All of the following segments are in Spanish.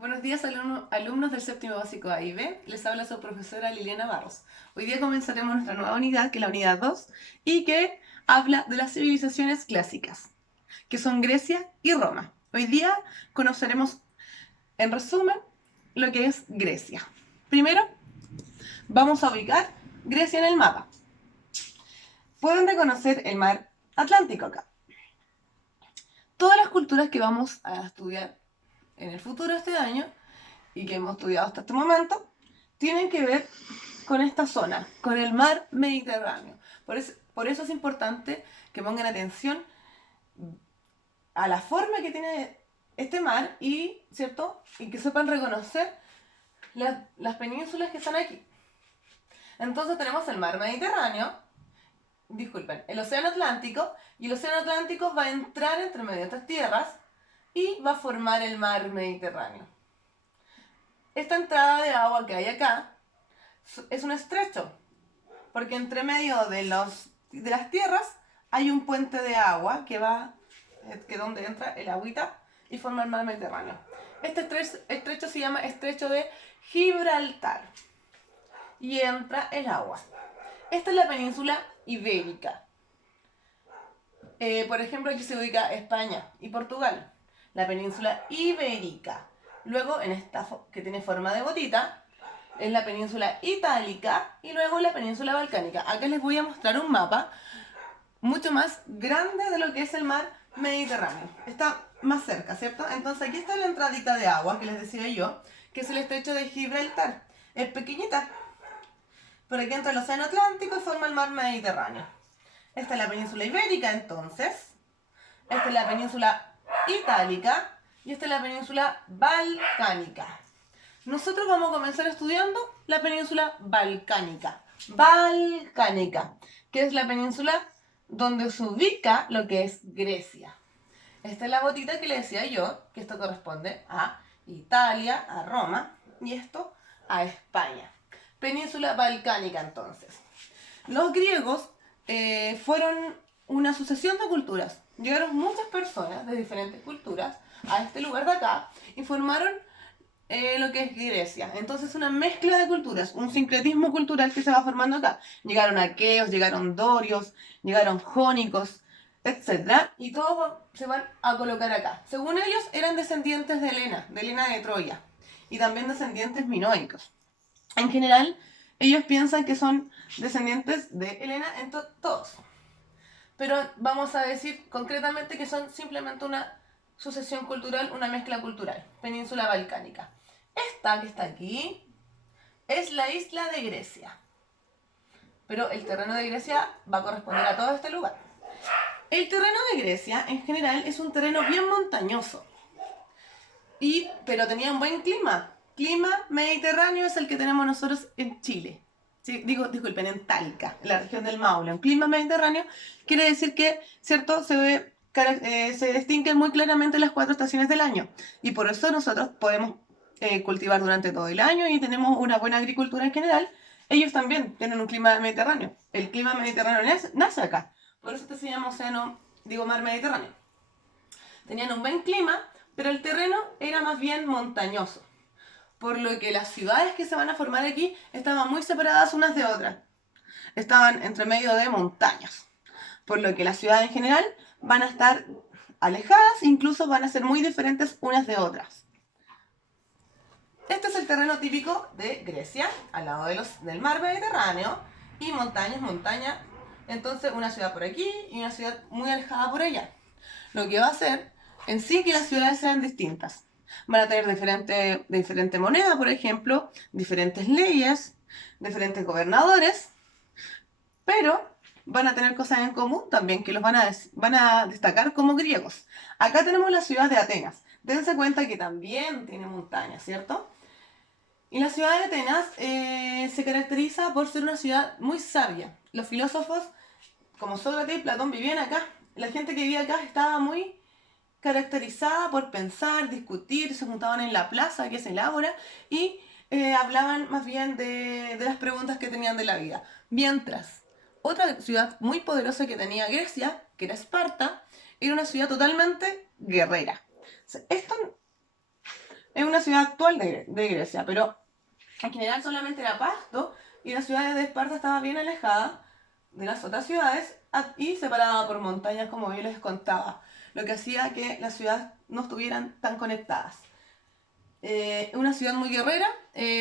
Buenos días, alumnos del séptimo básico A y B. Les habla su profesora Liliana Barros. Hoy día comenzaremos nuestra nueva unidad, que es la unidad 2, y que habla de las civilizaciones clásicas, que son Grecia y Roma. Hoy día conoceremos, en resumen, lo que es Grecia. Primero, vamos a ubicar Grecia en el mapa. Pueden reconocer el mar Atlántico acá. Todas las culturas que vamos a estudiar en el futuro este año y que hemos estudiado hasta este momento, tienen que ver con esta zona, con el mar Mediterráneo. Por eso es importante que pongan atención a la forma que tiene este mar y, ¿cierto? Y que sepan reconocer las penínsulas que están aquí. Entonces tenemos el mar Mediterráneo, disculpen, el océano Atlántico, y el océano Atlántico va a entrar entre medio de estas tierras y va a formar el mar Mediterráneo. Esta entrada de agua que hay acá es un estrecho, porque entre medio de las tierras hay un puente de agua que donde entra el agüita y forma el mar Mediterráneo. Este estrecho se llama estrecho de Gibraltar y entra el agua. Esta es la península ibérica. Por ejemplo, aquí se ubica España y Portugal, la península ibérica. Luego, en esta que tiene forma de botita, es la península itálica y luego la península balcánica. Acá les voy a mostrar un mapa mucho más grande de lo que es el mar Mediterráneo. Está más cerca, ¿cierto? Entonces aquí está la entradita de agua que les decía yo, que es el estrecho de Gibraltar. Es pequeñita. Por aquí entra el océano Atlántico y forma el mar Mediterráneo. Esta es la península ibérica, entonces. Esta es la península itálica y esta es la península balcánica. Nosotros vamos a comenzar estudiando la península balcánica. Balcánica, que es la península donde se ubica lo que es Grecia. Esta es la botita que le decía yo, que esto corresponde a Italia, a Roma, y esto a España. Península balcánica, entonces. Los griegos fueron una sucesión de culturas. Llegaron muchas personas de diferentes culturas a este lugar de acá y formaron lo que es Grecia. Entonces una mezcla de culturas, un sincretismo cultural que se va formando acá. Llegaron aqueos, llegaron dorios, llegaron jónicos, etc. Y todos se van a colocar acá. Según ellos eran descendientes de Helena de Troya, y también descendientes minoicos. En general, ellos piensan que son descendientes de Helena en todos. Pero vamos a decir concretamente que son simplemente una sucesión cultural, una mezcla cultural. Península balcánica. Esta que está aquí es la isla de Grecia. Pero el terreno de Grecia va a corresponder a todo este lugar. El terreno de Grecia, en general, es un terreno bien montañoso. Pero tenía un buen clima. Clima mediterráneo es el que tenemos nosotros en Chile. Sí, disculpen, en Talca, en la región del Maule. Un clima mediterráneo quiere decir que, ¿cierto? Se distinguen muy claramente las 4 estaciones del año. Y por eso nosotros podemos cultivar durante todo el año y tenemos una buena agricultura en general. Ellos también tienen un clima mediterráneo. El clima mediterráneo nace acá. Por eso se llama mar Mediterráneo. Tenían un buen clima, pero el terreno era más bien montañoso. Por lo que las ciudades que se van a formar aquí estaban muy separadas unas de otras. Estaban entre medio de montañas. Por lo que las ciudades en general van a estar alejadas, incluso van a ser muy diferentes unas de otras. Este es el terreno típico de Grecia, al lado del mar Mediterráneo, y montañas. Entonces una ciudad por aquí y una ciudad muy alejada por allá. Lo que va a hacer en sí que las ciudades sean distintas. Van a tener diferente moneda, por ejemplo, diferentes leyes, diferentes gobernadores, pero van a tener cosas en común también que los van a destacar como griegos. Acá tenemos la ciudad de Atenas. Dense cuenta que también tiene montañas, ¿cierto? Y la ciudad de Atenas se caracteriza por ser una ciudad muy sabia. Los filósofos, como Sócrates y Platón, vivían acá. La gente que vivía acá estaba muy caracterizada por pensar, discutir, se juntaban en la plaza, que es el ágora, y hablaban más bien de las preguntas que tenían de la vida. Mientras, otra ciudad muy poderosa que tenía Grecia, que era Esparta, era una ciudad totalmente guerrera. O sea, es una ciudad actual de Grecia, pero en general solamente era pasto y la ciudad de Esparta estaba bien alejada de las otras ciudades y separada por montañas, como yo les contaba, lo que hacía que las ciudades no estuvieran tan conectadas. Una ciudad muy guerrera,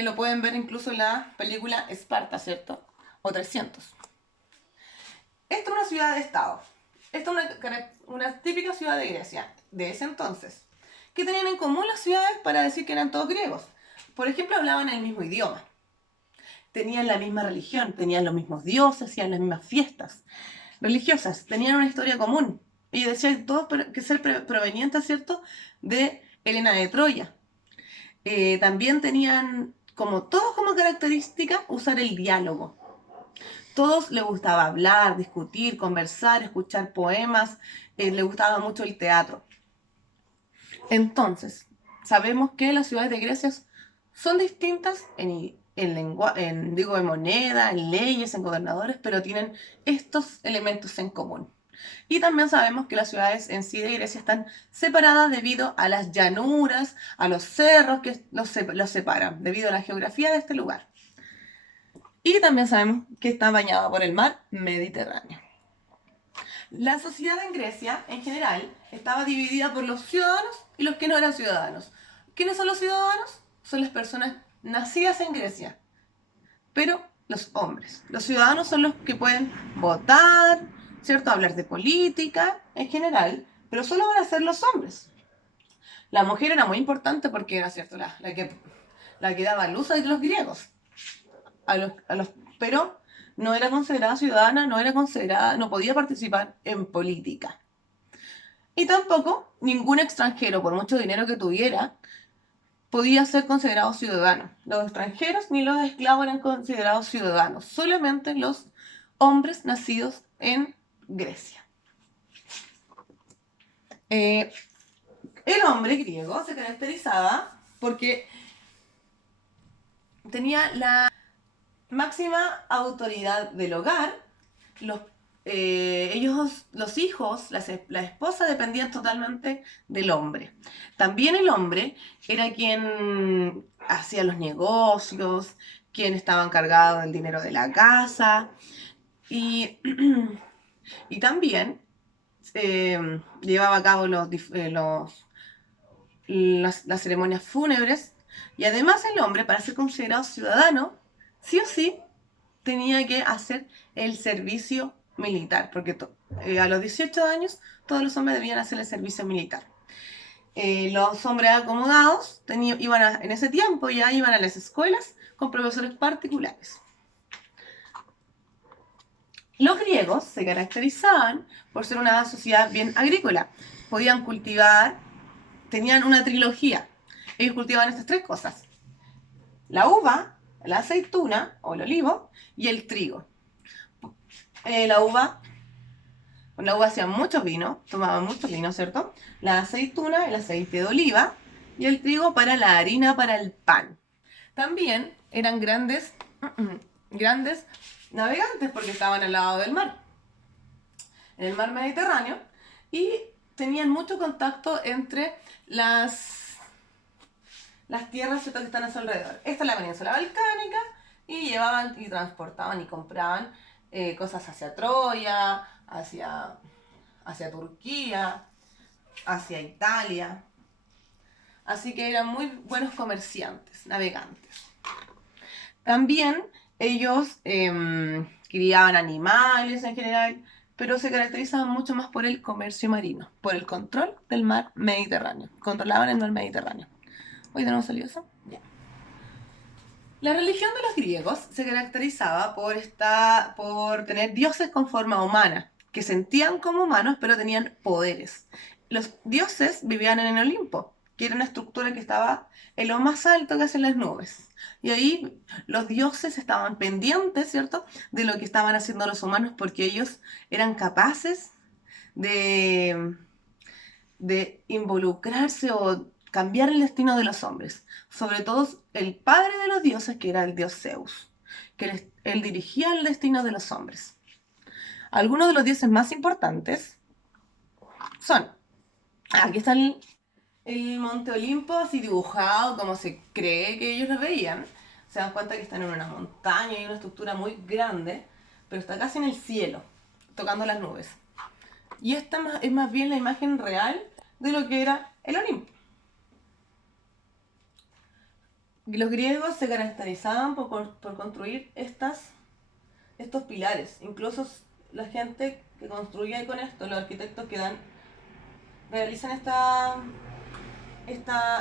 lo pueden ver incluso en la película Esparta, ¿cierto? O 300. Esta es una ciudad de estado. Esta es una típica ciudad de Grecia, de ese entonces. ¿Qué tenían en común las ciudades para decir que eran todos griegos? Por ejemplo, hablaban el mismo idioma. Tenían la misma religión, tenían los mismos dioses, hacían las mismas fiestas religiosas, tenían una historia común. Y decían todos que ser provenientes, ¿cierto?, de Helena de Troya. También tenían, como todos como característica, usar el diálogo. Todos les gustaba hablar, discutir, conversar, escuchar poemas, les gustaba mucho el teatro. Entonces, sabemos que las ciudades de Grecia son distintas en moneda, en leyes, en gobernadores, pero tienen estos elementos en común. Y también sabemos que las ciudades en sí de Grecia están separadas debido a las llanuras, a los cerros que los separan, debido a la geografía de este lugar. Y también sabemos que está bañada por el mar Mediterráneo. La sociedad en Grecia, en general, estaba dividida por los ciudadanos y los que no eran ciudadanos. ¿Quiénes son los ciudadanos? Son las personas nacidas en Grecia, pero los hombres. Los ciudadanos son los que pueden votar, ¿cierto? Hablar de política, en general, pero solo van a ser los hombres. La mujer era muy importante porque era, ¿cierto?, la que daba luz a los griegos. Pero no era considerada ciudadana, no podía participar en política. Y tampoco ningún extranjero, por mucho dinero que tuviera, podía ser considerado ciudadano. Los extranjeros ni los esclavos eran considerados ciudadanos, solamente los hombres nacidos en Grecia. El hombre griego se caracterizaba porque tenía la máxima autoridad del hogar. Los hijos, la esposa dependían totalmente del hombre. También el hombre era quien hacía los negocios, quien estaba encargado del dinero de la casa y también llevaba a cabo las ceremonias fúnebres. Y además el hombre, para ser considerado ciudadano, sí o sí tenía que hacer el servicio militar, porque a los 18 años todos los hombres debían hacer el servicio militar. Los hombres acomodados en ese tiempo ya iban a las escuelas con profesores particulares. Los griegos se caracterizaban por ser una sociedad bien agrícola. Podían cultivar, tenían una trilogía. Ellos cultivaban estas tres cosas: la uva, la aceituna o el olivo y el trigo. Con la uva hacían mucho vino, tomaban mucho vino, ¿cierto? La aceituna, el aceite de oliva, y el trigo para la harina, para el pan. También eran grandes navegantes porque estaban al lado del mar, en el mar Mediterráneo, y tenían mucho contacto entre las tierras que están a su alrededor. Esta es la península balcánica, y llevaban y transportaban y compraban cosas hacia Troya, hacia Turquía, hacia Italia. Así que eran muy buenos comerciantes, navegantes. También ellos criaban animales en general, pero se caracterizaban mucho más por el comercio marino, por el control del mar Mediterráneo. Controlaban el mar Mediterráneo. ¿Hoy de nuevo salió eso? Ya. La religión de los griegos se caracterizaba por tener dioses con forma humana, que sentían como humanos, pero tenían poderes. Los dioses vivían en el Olimpo, que era una estructura que estaba en lo más alto que hacen las nubes. Y ahí los dioses estaban pendientes, ¿cierto?, de lo que estaban haciendo los humanos, porque ellos eran capaces de involucrarse o cambiar el destino de los hombres. Sobre todo el padre de los dioses, que era el dios Zeus, que él dirigía el destino de los hombres. Algunos de los dioses más importantes son, aquí está el Monte Olimpo así dibujado como se cree que ellos lo veían. Se dan cuenta que están en una montaña y una estructura muy grande, pero está casi en el cielo, tocando las nubes. Y esta es más bien la imagen real de lo que era el Olimpo. Los griegos se caracterizaban por construir estos pilares. Incluso la gente que construye con esto, los arquitectos que realizan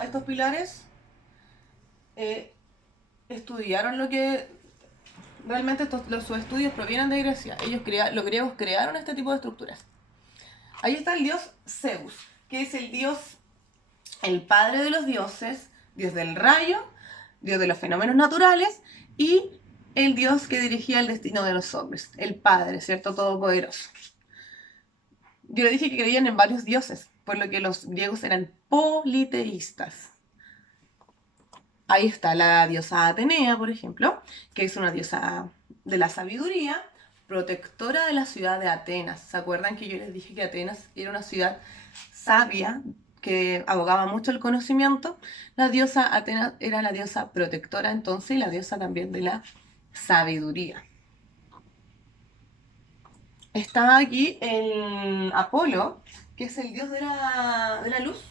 estos pilares, estudiaron lo que realmente sus estudios provienen de Grecia. Los griegos crearon este tipo de estructuras. Ahí está el dios Zeus, que es el padre de los dioses, dios del rayo, dios de los fenómenos naturales y el dios que dirigía el destino de los hombres, el padre, ¿cierto? Todopoderoso. Yo le dije que creían en varios dioses, por lo que los griegos eran politeístas. Ahí está la diosa Atenea, por ejemplo, que es una diosa de la sabiduría, protectora de la ciudad de Atenas. ¿Se acuerdan que yo les dije que Atenas era una ciudad sabia, que abogaba mucho el conocimiento? La diosa Atenas era la diosa protectora entonces y la diosa también de la sabiduría. Está aquí el Apolo, que es el dios de la luz,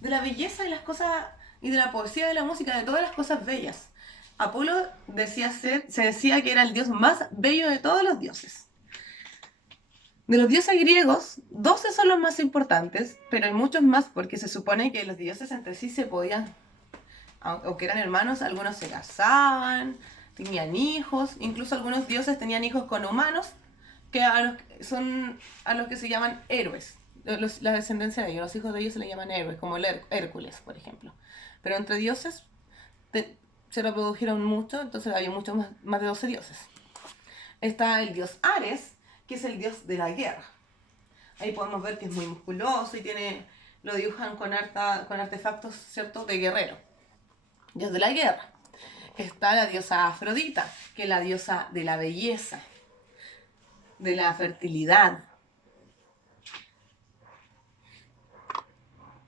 de la belleza de las cosas y de la poesía, de la música, de todas las cosas bellas. Apolo se decía que era el dios más bello de todos los dioses. De los dioses griegos, 12 son los más importantes, pero hay muchos más porque se supone que los dioses entre sí se podían, o que eran hermanos, algunos se casaban, tenían hijos, incluso algunos dioses tenían hijos con humanos, que son a los que se llaman héroes. La descendencia de ellos, los hijos de ellos se les llaman héroes, como Hércules, por ejemplo. Pero entre dioses se reprodujeron mucho, entonces había muchos más de 12 dioses. Está el dios Ares, que es el dios de la guerra. Ahí podemos ver que es muy musculoso y lo dibujan con artefactos, ¿cierto?, de guerrero. Dios de la guerra. Está la diosa Afrodita, que es la diosa de la belleza, de la fertilidad.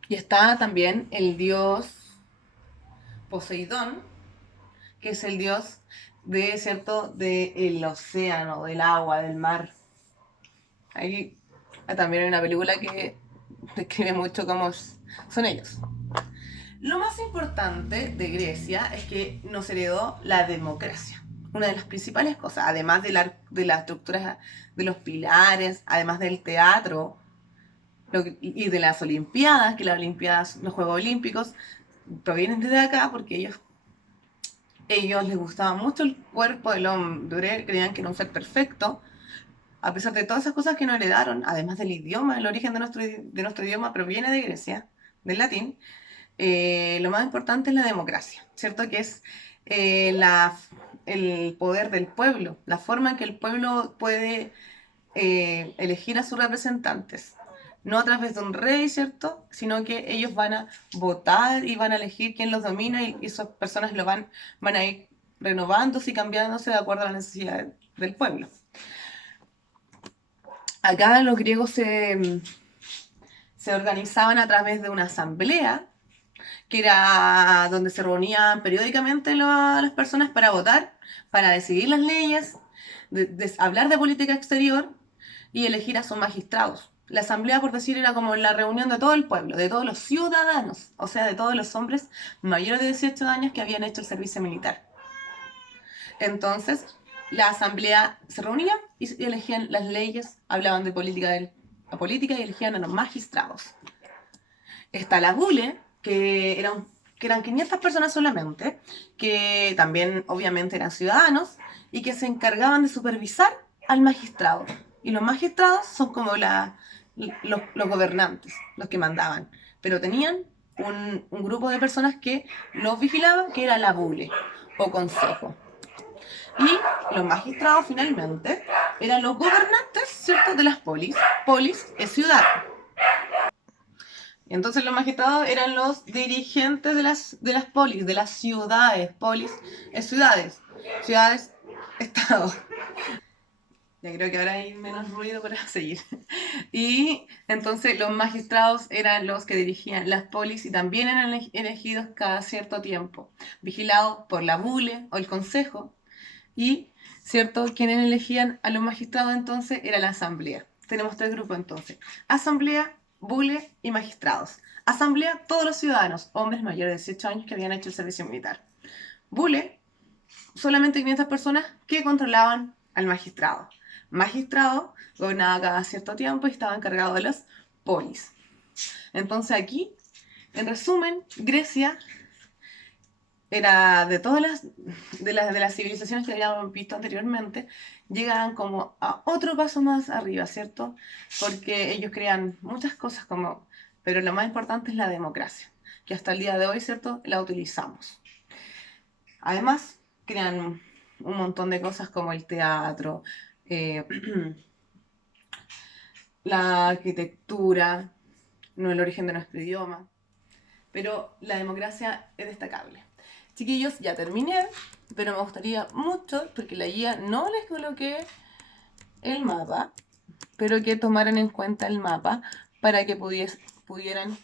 Y está también el dios Poseidón, que es el dios del océano, del agua, del mar. Ahí también hay una película que describe mucho cómo son ellos. Lo más importante de Grecia es que nos heredó la democracia. Una de las principales cosas, además de la estructura de los pilares, además del teatro y de las olimpiadas, que las olimpiadas, los Juegos Olímpicos, provienen desde acá porque ellos les gustaba mucho el cuerpo del hombre, creían que era un ser perfecto, a pesar de todas esas cosas que nos heredaron, además del idioma, el origen de nuestro idioma proviene de Grecia, del latín. Lo más importante es la democracia, ¿cierto? Que es el poder del pueblo, la forma en que el pueblo puede elegir a sus representantes. No a través de un rey, ¿cierto? Sino que ellos van a votar y van a elegir quién los domina y esas personas van a ir renovándose y cambiándose de acuerdo a las necesidades del pueblo. Acá los griegos se organizaban a través de una asamblea, que era donde se reunían periódicamente las personas para votar, para decidir las leyes, hablar de política exterior y elegir a sus magistrados. La asamblea, por decir, era como la reunión de todo el pueblo, de todos los ciudadanos, o sea, de todos los hombres mayores de 18 años que habían hecho el servicio militar. Entonces, la asamblea se reunía y elegían las leyes, hablaban de política y elegían a los magistrados. Está la bule, que eran 500 personas solamente, que también obviamente eran ciudadanos y que se encargaban de supervisar al magistrado. Y los magistrados son como los gobernantes, los que mandaban, pero tenían un grupo de personas que los vigilaban, que era la bule o consejo. Y los magistrados finalmente eran los gobernantes, ¿cierto?, de las polis. Polis es ciudad. Entonces los magistrados eran los dirigentes de las polis, de las ciudades. Polis es ciudades, ciudades, estado. Ya creo que ahora hay menos ruido para seguir. Y entonces los magistrados eran los que dirigían las polis y también eran elegidos cada cierto tiempo, vigilados por la bule o el consejo. Y, ¿cierto? Quienes elegían a los magistrados entonces era la asamblea. Tenemos tres grupos entonces. Asamblea, bule y magistrados. Asamblea, todos los ciudadanos, hombres mayores de 18 años que habían hecho el servicio militar. Bule, solamente 500 personas que controlaban al magistrado. Magistrado gobernaba cada cierto tiempo y estaba encargado de las polis. Entonces aquí, en resumen, Grecia era de todas las civilizaciones que habíamos visto anteriormente, llegaban como a otro paso más arriba, ¿cierto? Porque ellos crean muchas cosas como, pero lo más importante es la democracia, que hasta el día de hoy, ¿cierto? La utilizamos. Además, crean un montón de cosas como el teatro, eh, la arquitectura, no el origen de nuestro idioma, pero la democracia es destacable. Chiquillos, ya terminé, pero me gustaría mucho, porque la guía no les coloqué el mapa, pero que tomaran en cuenta el mapa para que pudieran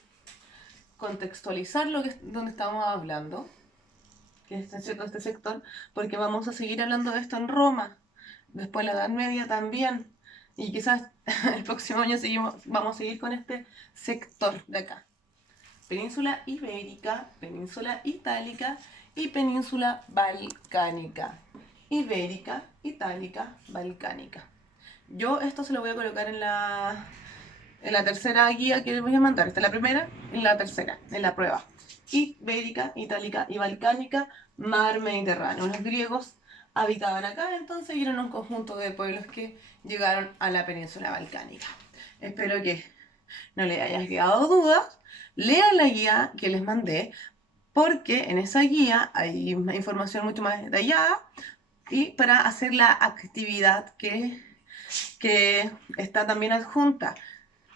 contextualizar donde estamos hablando, que es este sector, porque vamos a seguir hablando de esto en Roma, después la Edad Media también, y quizás el próximo año vamos a seguir con este sector de acá. Península Ibérica, Península Itálica y Península Balcánica. Ibérica, Itálica, Balcánica. Yo esto se lo voy a colocar en la tercera guía que les voy a mandar. Esta es la primera y la tercera, en la prueba. Ibérica, Itálica y Balcánica, mar Mediterráneo. Los griegos habitaban acá, entonces y eran un conjunto de pueblos que llegaron a la península balcánica. Espero que no les haya quedado dudas. Lean la guía que les mandé, porque en esa guía hay información mucho más detallada y para hacer la actividad que está también adjunta.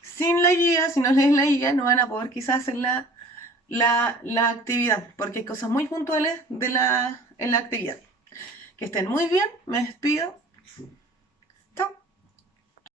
Sin la guía, si no leen la guía, no van a poder quizás hacer la actividad, porque hay cosas muy puntuales en la actividad. Que estén muy bien, me despido.